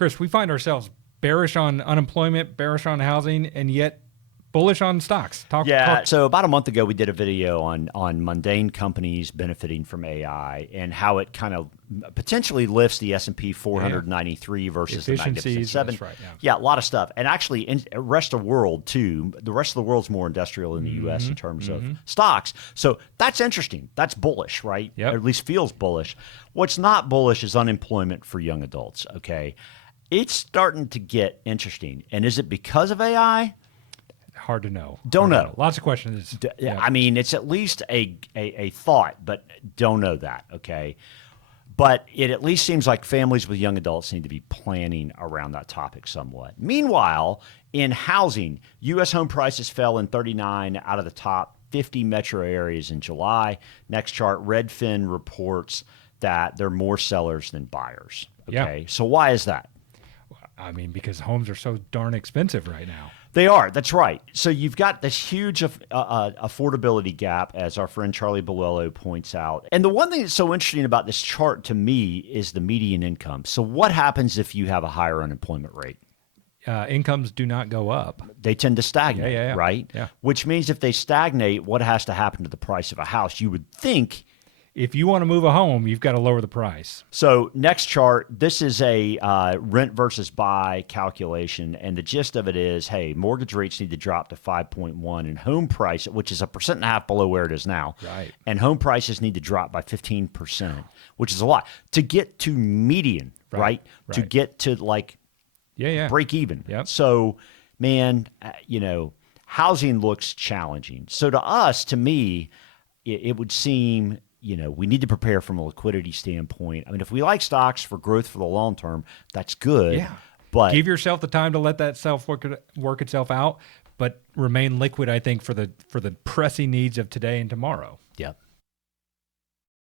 Chris, we find ourselves bearish on unemployment, bearish on housing, and yet bullish on stocks. Talk. So about a month ago, we did a video on mundane companies benefiting from AI and how it kind of potentially lifts the S&P 493 versus the Magnificent Seven. That's right, yeah, a lot of stuff. And actually, in the rest of the world, too. The rest of the world's more industrial than the U.S. in terms of stocks. So that's interesting. That's bullish, right? Yep. Or at least feels bullish. What's not bullish is unemployment for young adults, okay? It's starting to get interesting. And is it because of AI? Hard to know. Don't know. Lots of questions. I mean, it's at least a thought, but don't know that, okay? But it at least seems like families with young adults need to be planning around that topic somewhat. Meanwhile, in housing, U.S. home prices fell in 39 out of the top 50 metro areas in July. Next chart, Redfin reports that there are more sellers than buyers, okay? Yeah. So why is that? I mean, because homes are so darn expensive right now. They are. That's right. So you've got this huge affordability gap, as our friend Charlie Bolello points out. And the one thing that's so interesting about this chart to me is the median income. So what happens if you have a higher unemployment rate? Incomes do not go up. They tend to stagnate, right? Yeah. Which means if they stagnate, what has to happen to the price of a house? You would think. If you want to move a home, you've got to lower the price. So next chart, this is a rent versus buy calculation. And the gist of it is, hey, mortgage rates need to drop to 5.1 and home price, which is 1.5% below where it is now. Right. And home prices need to drop by 15%, which is a lot. To get to median, right? To get to like break even. Yep. So, man, housing looks challenging. So to me, it would seem, we need to prepare from a liquidity standpoint. I mean, if we like stocks for growth for the long term, that's good. Yeah. But give yourself the time to let that work itself out, but remain liquid, I think, for the pressing needs of today and tomorrow. Yep.